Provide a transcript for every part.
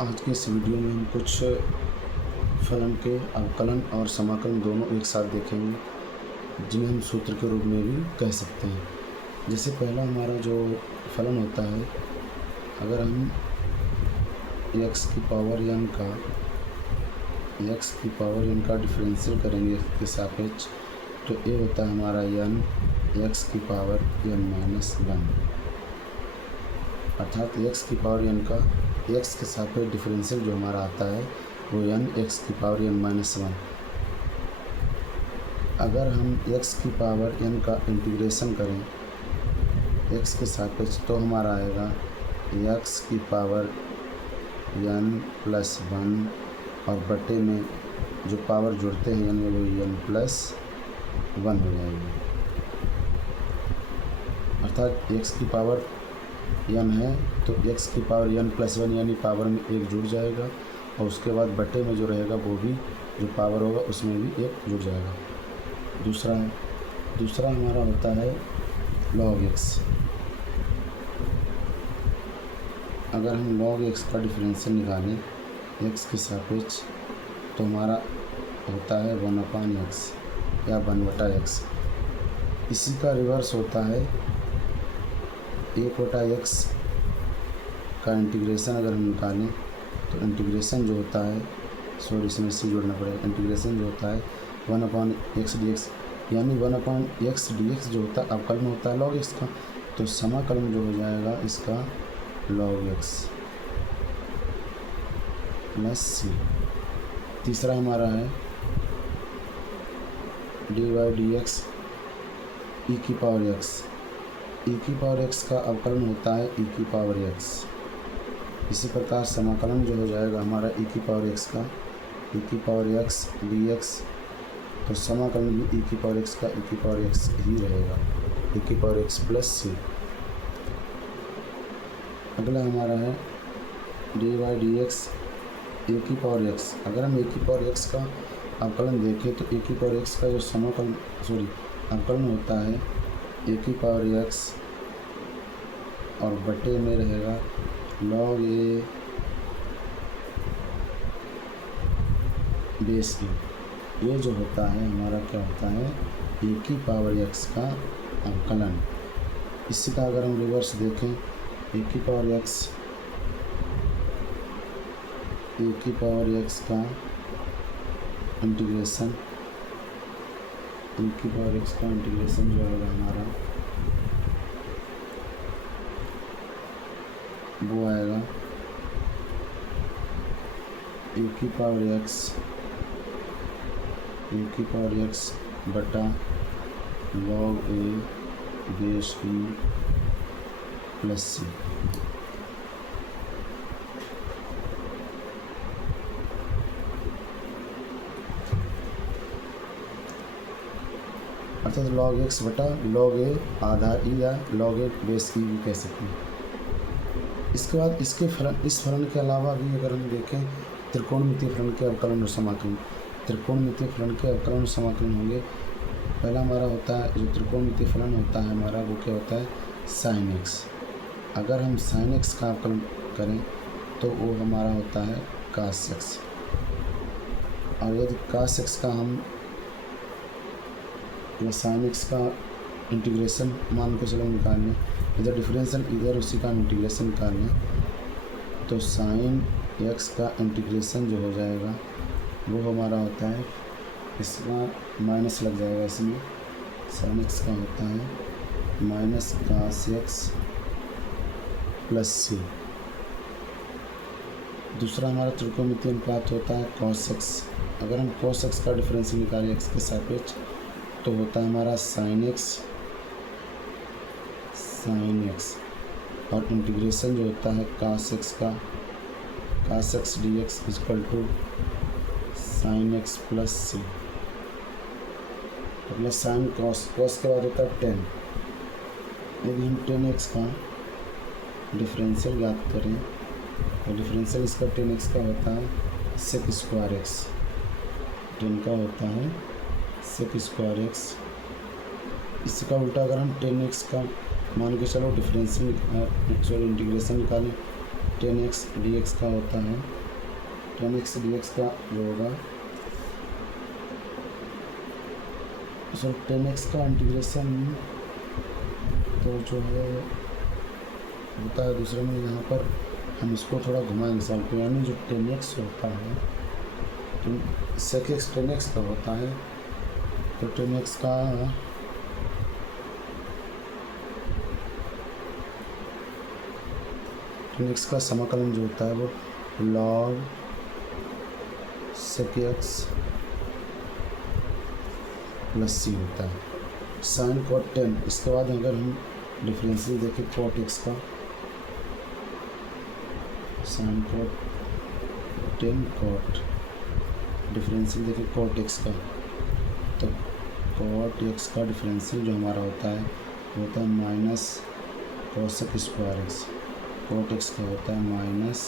आज के इस वीडियो में हम कुछ फलन के अवकलन और समाकलन दोनों एक साथ देखेंगे, जिन्हें हम सूत्र के रूप में भी कह सकते हैं। जैसे पहला हमारा जो फलन होता है, अगर हम x की पावर n का डिफरेंशियल करेंगे x के सापेक्ष, तो ये होता है हमारा n x की पावर n-1, अर्थात x की पावर n का x के सापेक्ष डिफरेंशियल जो हमारा आता है वो n x की पावर n-1। अगर हम x की पावर n का इंटीग्रेशन करें x के सापेक्ष, तो हमारा आएगा x की पावर n+1 और बटे में जो पावर जुड़ते हैं यानी वो n+1 हो जाएगी। अर्थात x की पावर n है तो x की पावर n+1 यानी पावर में एक जुड़ जाएगा, और उसके बाद बटे में जो रहेगा वो भी जो पावर होगा उसमें भी एक जुड़ जाएगा। दूसरा हमारा होता है log x। अगर हम log x का डिफरेंशियल निकालें x के सापेक्ष, तो हमारा होता है 1/x या 1/x। इसी का रिवर्स होता है 1/x का इंटीग्रेशन। अगर हम निकालें तो इंटीग्रेशन जो होता है, इसमें सी जोड़ना पड़ेगा, इंटीग्रेशन जो होता है 1/x dx, यानी 1/x dx जो होता है अवकलन होता है log x का, तो समाकलन जो हो जाएगा इसका log x प्लस सी। तीसरा हमारा है dy/dx e की पावर x। e की पावर x का अवकलन होता है e की पावर x। इसी प्रकार समाकलन जो हो जाएगा हमारा e की पावर x का e की पावर x dx, तो समाकलन भी e की पावर x का e की पावर x ही रहेगा, e की पावर x प्लस सी। अगला हमारा है dy/dx ए की पावर x। अगर हम ए की पावर x का अवकलन देखें तो ए की पावर x का जो अवकलन होता है ए की पावर x और बटे में रहेगा log a बेस e। ये जो होता है हमारा क्या होता है ए की पावर x का अवकलन। इसी का अगर हम रिवर्स देखें ए की पावर x का इंटीग्रेशन, ए की पावर x का इंटीग्रेशन जो होगा हमारा वो आएगा ए की पावर x बटा log a base e plus C. अर्थात log x बटा log a आधा e या log a बेस e भी कह सकते हैं। इसके बाद इस फलन के अलावा भी अगर हम देखें त्रिकोणमितीय फलन के अवकलन और समाकलन। त्रिकोणमितीय फलन के अवकलन और समाकलन होंगे। पहला हमारा होता है जो त्रिकोणमितीय फलन होता है हमारा वो क्या होता है sin x। अगर हम sin x का अवकलन करें तो वो हमारा होता है cos x, और यदि cos x का हम या sin x का इंटीग्रेशन मान के चलो निकाल लें, इधर डिफरेंशियल इधर उसी का इंटीग्रेशन निकाल लें, तो sin x का इंटीग्रेशन जो हो जाएगा वो हमारा होता है, इसका माइनस लग जाएगा, इसमें sin x का होता है माइनस cos x प्लस सी। दूसरा हमारा त्रिकोणमितीय अनुपात होता है cos x। अगर हम cos x का डिफरेंशियल निकालें x के सापेक्ष, तो होता है हमारा sin x और इंटीग्रेशन जो होता है cos x का cos x dx equal to sin x plus C. अपने sin cos के बाद होता है 10। यदि हम 10x का डिफरेंशियल ज्ञात करें तो डिफरेंशियल इसका 10x का होता है sec स्क्वायर x। 10 का होता है sec स्क्वायर x। इसका उल्टा अगर हम 10x का मान के चलो डिफरेंशियल इंटीग्रेशन निकालें 10x dx का होता है, 10x dx का जो होगा, सो 10x का इंटीग्रेशन तो जो है होता है दूसरे में, यहाँ पर हम इसको थोड़ा घुमाएंगे सॉल्व पे, यानी जो 10x होता है तो sec x 10x का होता है, तो 10x का समाकलन जो होता है वो log sec x plus c होता है, साइन cot 10। इसके बाद अगर हम डिफरेंशियल देखें cot x का, साइन cot 10 cot, डिफरेंशियल देखें cot x का, तो cot x का डिफरेंशियल जो हमारा होता है वो होता है minus cosec square x, cot x का होता है minus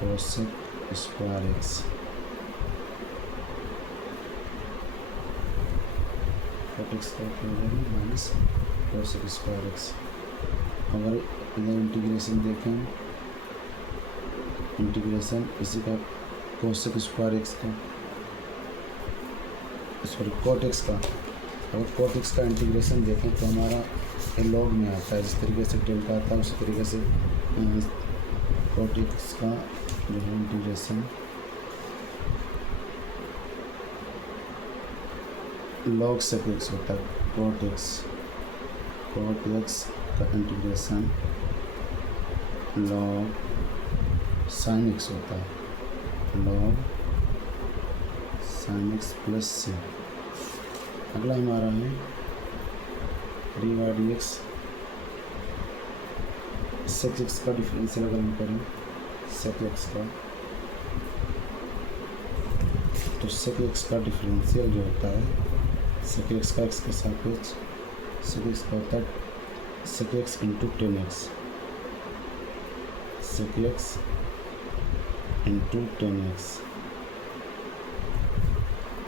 cosec square x, cot x का होगा माइनस cosec स्क्वायर x। अगर इधर इंटीग्रेशन देखें, इंटीग्रेशन इसी का cosec स्क्वायर x का, सॉरी cot x का, अगर cot x का इंटीग्रेशन देखें तो हमारा ये लॉग में आता है, जिस तरीके से डेल्टा आता है उसी तरीके से cot x का जो है इंटीग्रेशन log sec x होता है, cot x का इंटीग्रेशन log sin x होता है, log sin x plus c। अगला हमारा है dy dx, sec x का डिफरेंशियल अगर हम करें sec x का, तो sec x का डिफरेंशियल जो होता है sec x का x के सापेक्ष, sec x का होता है sec x into 10x, sec x into 10x,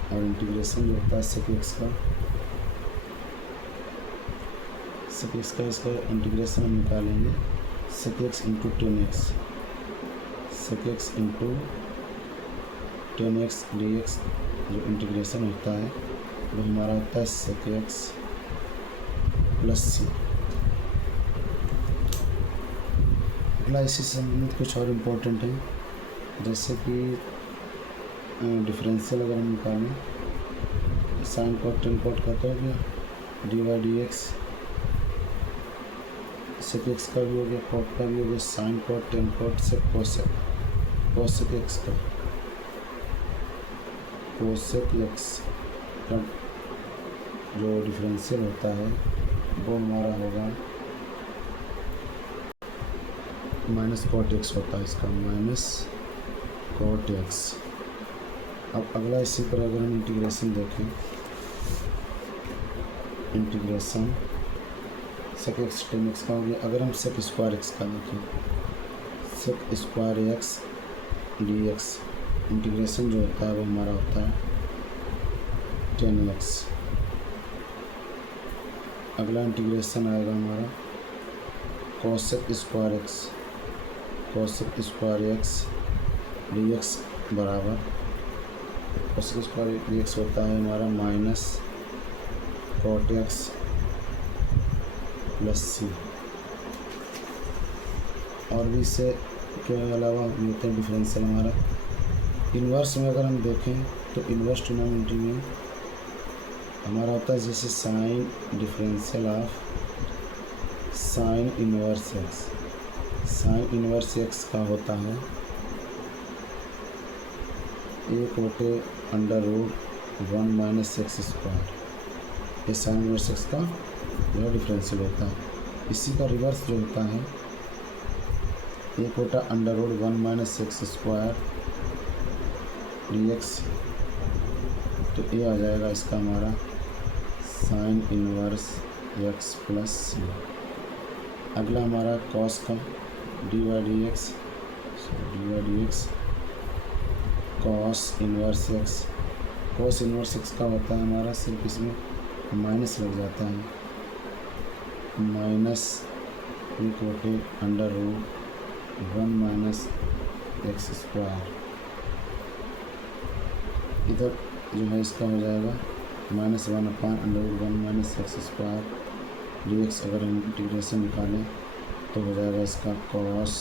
और इंटीग्रेशन जो होता है sec x का, इसका इंटीग्रेशन हम निकालेंगे sec x into 10x, sec x into 10x dx जो इंटीग्रेशन होता है वो हमारा होता है sec x प्लस c। अगला इसी से संबंधित कुछ और इम्पोर्टेंट है, जैसे कि डिफरेंशियल अगर हम निकालें, साइन cot 10 cot का तो हो गया, dy dx sec x का भी हो गया, cot का भी हो गया, साइन cot 10 cot से cosec x का, cosec x का जो डिफरेंशियल होता है वो हमारा होगा माइनस cot x होता है, इसका माइनस cot x। अब अगला इसी पर अगर हम इंटीग्रेशन देखें, इंटीग्रेशन sec x 10x का हो गया, अगर हम sec स्क्वायर x का देखें, sec square x dx integration जो होता है वो हमारा होता है 10x। अगला इंटीग्रेशन आएगा हमारा cosec स्क्वायर x dx बराबर, cosec स्क्वायर dx होता है हमारा minus cot x plus c। और भी इससे के अलावा होते हैं डिफरेंशियल हमारा इन्वर्स में अगर हम देखें तो इन्वर्स ट्रिग्नोमेट्री में हमारा होता है जैसे sine differential of sine inverse X, sine inverse X का होता है एक होते under root 1 minus X square, ये साइन इन्वर्स एक्स का यह डिफरेंशियल होता है। इसी का रिवर्स जो होता है एक होता under root 1 minus X square D X, तो ये आ जाएगा इसका हमारा sine inverse X plus C. अगला हमारा कॉस का D Y D X cos inverse X, cos inverse X का होता है हमारा सिर्फ इसमें माइनस लग जाता है, माइनस एक होते under root 1 minus X square, इधर जो है इसका हो जाएगा -1/√1 माइनस एक्स स्क्वायर dx। अगर हम इंटीग्रेशन निकालें तो हो जाएगा इसका cos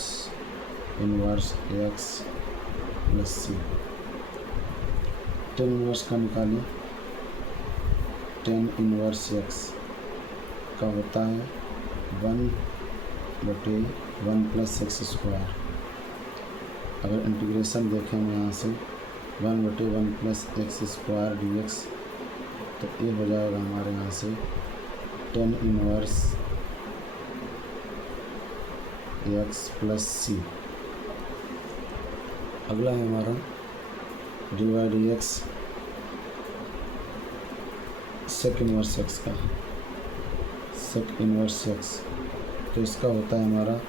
इनवर्स x प्लस सी। टेन इनवर्स का निकालें, टेन इनवर्स x का होता है 1/1 प्लस एक्स स्क्वायर। अगर इंटीग्रेशन देखें हम यहाँ से 1/1 प्लस एक्स स्क्वायर dx, तो ये हो जाएगा हमारे यहाँ से tan inverse x plus C. अगला है हमारा dx सेक इनवर्स x का, सेक इनवर्स x, तो इसका होता है हमारा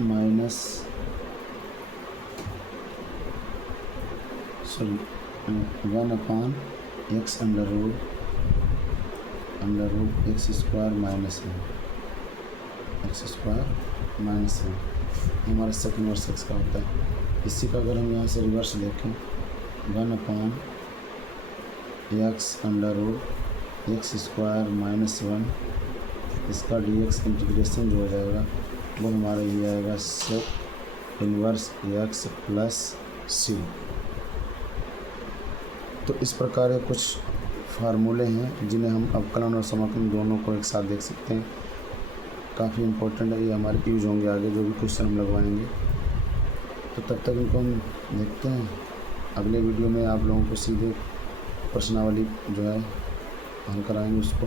(1/x under root X square minus X square minus ये हमारा सेक इनवर्स एक्स का होता है। इसी का अगर हम यहाँ से रिवर्स देखें 1/x under root X square minus 1, इसका dx इंटीग्रेशन जो हो जाएगा वो हमारा ये आएगा सेक इनवर्स x प्लस सी। तो इस प्रकार के कुछ फार्मूले हैं जिन्हें हम अवकलन और समाकलन दोनों को एक साथ देख सकते हैं। काफ़ी इम्पोर्टेंट है, ये हमारे यूज होंगे आगे जो भी क्वेश्चन हम लगवाएंगे। तो तब तक इनको हम देखते हैं। अगले वीडियो में आप लोगों को सीधे प्रश्नावली जो है हल कराएंगे उसको।